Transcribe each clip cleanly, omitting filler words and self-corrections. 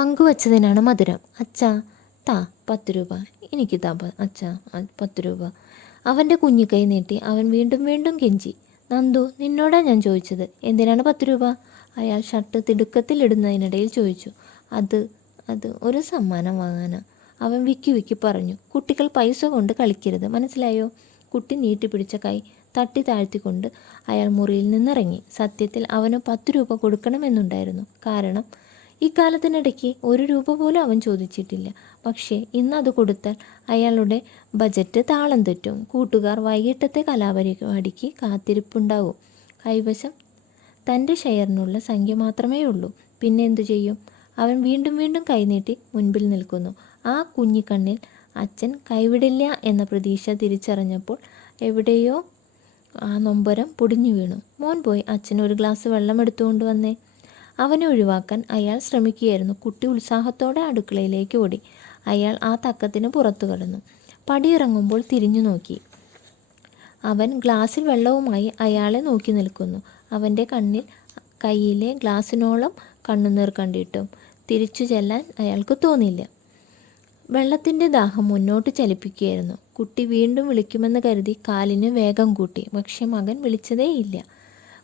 പങ്കുവച്ചതിനാണ് മധുരം. അച്ഛാ താ 10 രൂപ, എനിക്ക് താ അച്ഛാ 10 രൂപ. അവൻ്റെ കുഞ്ഞു കൈ നീട്ടി അവൻ വീണ്ടും വീണ്ടും കെഞ്ചി. നന്ദു, നിന്നോടാ ഞാൻ ചോദിച്ചത്, എന്തിനാണ് 10 രൂപ? അയാൾ ഷർട്ട് തിടുക്കത്തിലിടുന്നതിനിടയിൽ ചോദിച്ചു. അത് അത് ഒരു സമ്മാനം വാങ്ങാനാ, അവൻ വിക്കി വിക്കി പറഞ്ഞു. കുട്ടികൾ പൈസ കൊണ്ട് കളിക്കരുത്, മനസ്സിലായോ? കുട്ടി നീട്ടിപ്പിടിച്ച കൈ തട്ടി താഴ്ത്തിക്കൊണ്ട് അയാൾ മുറിയിൽ നിന്നിറങ്ങി. സത്യത്തിൽ അവന് 10 രൂപ കൊടുക്കണമെന്നുണ്ടായിരുന്നു. കാരണം ഇക്കാലത്തിനിടയ്ക്ക് 1 രൂപ പോലും അവൻ ചോദിച്ചിട്ടില്ല. പക്ഷേ ഇന്നത് കൊടുത്താൽ അയാളുടെ ബജറ്റ് താളം തെറ്റും. കൂട്ടുകാർ വൈകിട്ടത്തെ കലാപരിപാടിക്ക് കാത്തിരിപ്പുണ്ടാവും. കൈവശം തൻ്റെ ഷെയറിനുള്ള സംഖ്യ മാത്രമേ ഉള്ളൂ. പിന്നെ എന്തു ചെയ്യും? അവൻ വീണ്ടും വീണ്ടും കൈനീട്ടി മുൻപിൽ നിൽക്കുന്നു. ആ കുഞ്ഞിക്കണ്ണിൽ അച്ഛൻ കൈവിടില്ല എന്ന പ്രതീക്ഷ തിരിച്ചറിഞ്ഞപ്പോൾ എവിടെയോ ആ നൊമ്പരം പൊടിഞ്ഞു വീണു. മോൻ പോയി അച്ഛൻ ഒരു ഗ്ലാസ് വെള്ളം എടുത്തുകൊണ്ട് വന്നേ. അവനെ ഒഴിവാക്കാൻ അയാൾ ശ്രമിക്കുകയായിരുന്നു. കുട്ടി ഉത്സാഹത്തോടെ അടുക്കളയിലേക്ക് ഓടി. അയാൾ ആ തക്കത്തിന് പുറത്തു കടന്നു. പടിയിറങ്ങുമ്പോൾ തിരിഞ്ഞു നോക്കി. അവൻ ഗ്ലാസ്സിൽ വെള്ളവുമായി അയാളെ നോക്കി നിൽക്കുന്നു. അവൻ്റെ കണ്ണിൽ കയ്യിലെ ഗ്ലാസ്സിനോളം കണ്ണുനീർ കണ്ടിട്ടും തിരിച്ചു ചെല്ലാൻ അയാൾക്ക് തോന്നിയില്ല. വെള്ളത്തിൻ്റെ ദാഹം മുന്നോട്ട് ചലിപ്പിക്കുകയായിരുന്നു. കുട്ടി വീണ്ടും വിളിക്കുമെന്ന് കരുതി കാലിന് വേഗം കൂട്ടി. പക്ഷെ മകൻ വിളിച്ചതേയില്ല.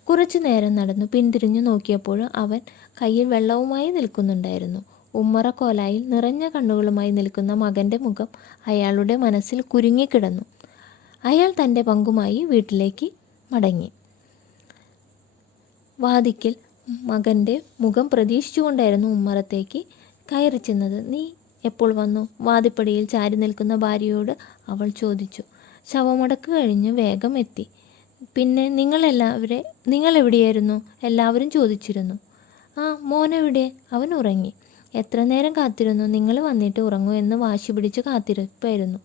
കുറച്ചു നേരം നടന്നു പിന്തിരിഞ്ഞു നോക്കിയപ്പോഴും അവൻ കയ്യിൽ വെള്ളവുമായി നിൽക്കുന്നുണ്ടായിരുന്നു. ഉമ്മറക്കോലായിൽ നിറഞ്ഞ കണ്ണുകളുമായി നിൽക്കുന്ന മകൻ്റെ മുഖം അയാളുടെ മനസ്സിൽ കുരുങ്ങിക്കിടന്നു. അയാൾ തൻ്റെ പങ്കുമായി വീട്ടിലേക്ക് മടങ്ങി. വാതിക്കൽ മകൻ്റെ മുഖം പ്രതീക്ഷിച്ചുകൊണ്ടായിരുന്നു ഉമ്മറത്തേക്ക് കയറി ചെന്നത്. നീ എപ്പോൾ വന്നു? വാതിപ്പടിയിൽ ചാരി നിൽക്കുന്ന ഭാര്യയോട് അവൾ ചോദിച്ചു. ശവമടക്ക് കഴിഞ്ഞ് വേഗം എത്തി. പിന്നെ നിങ്ങൾ എവിടെയായിരുന്നു? എല്ലാവരും ചോദിച്ചിരുന്നു. ആ, മോനെവിടെ? അവൻ ഉറങ്ങി. എത്ര നേരം കാത്തിരുന്നു? നിങ്ങൾ വന്നിട്ട് ഉറങ്ങൂ എന്ന് വാശി പിടിച്ച് കാത്തിരിപ്പായിരുന്നു.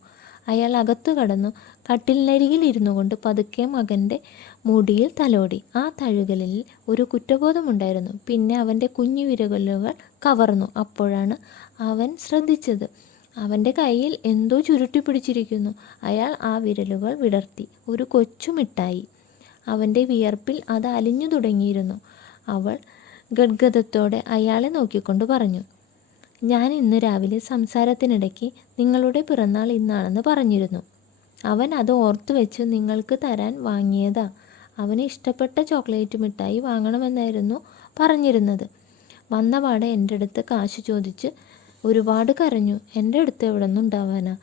അയാൾ അകത്തു കടന്നു കട്ടിലിനരികിൽ ഇരുന്നു കൊണ്ട് പതുക്കെ മകൻ്റെ മുടിയിൽ തലോടി. ആ തഴുകലിൽ ഒരു കുറ്റബോധമുണ്ടായിരുന്നു. പിന്നെ അവൻ്റെ കുഞ്ഞു വിരലുകൾ കവർന്നു. അപ്പോഴാണ് അവൻ ശ്രദ്ധിച്ചത്. അവൻ്റെ കയ്യിൽ എന്തോ ചുരുട്ടി പിടിച്ചിരിക്കുന്നു. അയാൾ ആ വിരലുകൾ വിടർത്തി. ഒരു കൊച്ചു മിഠായി. അവൻ്റെ വിയർപ്പിൽ അത് അലിഞ്ഞു തുടങ്ങിയിരുന്നു. അവൾ ഗദ്ഗദത്തോടെ അയാളെ നോക്കിക്കൊണ്ട് പറഞ്ഞു. ഞാൻ ഇന്ന് രാവിലെ സംസാരത്തിനിടയ്ക്ക് നിങ്ങളുടെ പിറന്നാൾ ഇന്നാണെന്ന് പറഞ്ഞിരുന്നു. അവൻ അത് ഓർത്തു വെച്ച് നിങ്ങൾക്ക് തരാൻ വാങ്ങിയതാ. അവന് ഇഷ്ടപ്പെട്ട ചോക്ലേറ്റ് മിഠായി വാങ്ങണമെന്നായിരുന്നു പറഞ്ഞിരുന്നത്. വന്നപാടെ എൻ്റെ അടുത്ത് കാശ് ചോദിച്ച് ഒരുപാട് കരഞ്ഞു. എൻ്റെ അടുത്ത് എവിടെ നിന്നുണ്ടാവാനാ?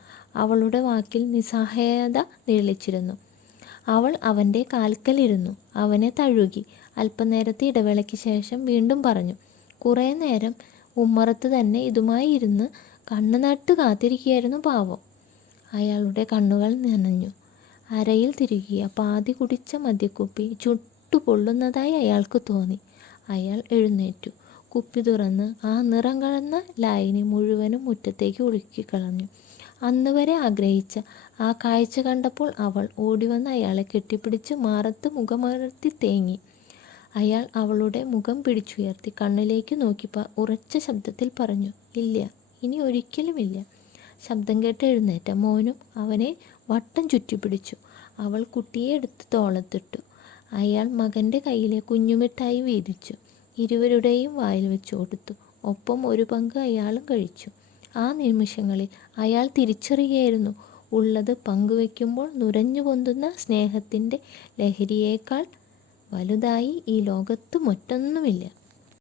അവളുടെ വാക്കിൽ നിസ്സഹായത നിഴലിച്ചിരുന്നു. അവൾ അവൻ്റെ കാൽക്കലിരുന്നു. അവനെ തഴുകി. അല്പനേരത്തെ ഇടവേളയ്ക്ക് ശേഷം വീണ്ടും പറഞ്ഞു. കുറേ നേരം ഉമ്മറത്ത് തന്നെ ഇതുമായി ഇരുന്ന് കണ്ണ് നട്ട് കാത്തിരിക്കുകയായിരുന്നു പാവം. അയാളുടെ കണ്ണുകൾ നനഞ്ഞു. അരയിൽ തിരുകിയ പാതി കുടിച്ച മദ്യക്കുപ്പി ചുട്ടുപൊള്ളുന്നതായി അയാൾക്ക് തോന്നി. അയാൾ എഴുന്നേറ്റു. കുപ്പി തുറന്ന് ആ നിറം കലർന്ന ലായനി മുഴുവനും മുറ്റത്തേക്ക് ഒഴുക്കിക്കളഞ്ഞു. അന്ന് വരെ ആഗ്രഹിച്ച ആ കാഴ്ച കണ്ടപ്പോൾ അവൾ ഓടിവന്ന് അയാളെ കെട്ടിപ്പിടിച്ച് മാറത്ത് മുഖമർത്തി തേങ്ങി. അയാൾ അവളുടെ മുഖം പിടിച്ചുയർത്തി കണ്ണിലേക്ക് നോക്കി ഉറച്ച ശബ്ദത്തിൽ പറഞ്ഞു. ഇല്ല, ഇനി ഒരിക്കലുമില്ല. ശബ്ദം കേട്ട് എഴുന്നേറ്റ മോനും അവനെ വട്ടം ചുറ്റിപ്പിടിച്ചു. അവൾ കുട്ടിയെ എടുത്ത് തോളത്തിട്ടു. അയാൾ മകൻ്റെ കയ്യിലെ കുഞ്ഞുമിഠായി വീതിച്ചു. ഇരുവരുടെയും വായിൽ വെച്ച് കൊടുത്തു. ഒപ്പം ഒരു പങ്ക് അയാളും കഴിച്ചു. ആ നിമിഷങ്ങളിൽ അയാൾ തിരിച്ചറിയുകയായിരുന്നു, ഉള്ളത് പങ്കുവെക്കുമ്പോൾ നുരഞ്ഞു പൊന്തുന്ന സ്നേഹത്തിൻ്റെ ലഹരിയേക്കാൾ വലുതായി ഈ ലോകത്ത് മറ്റൊന്നുമില്ല.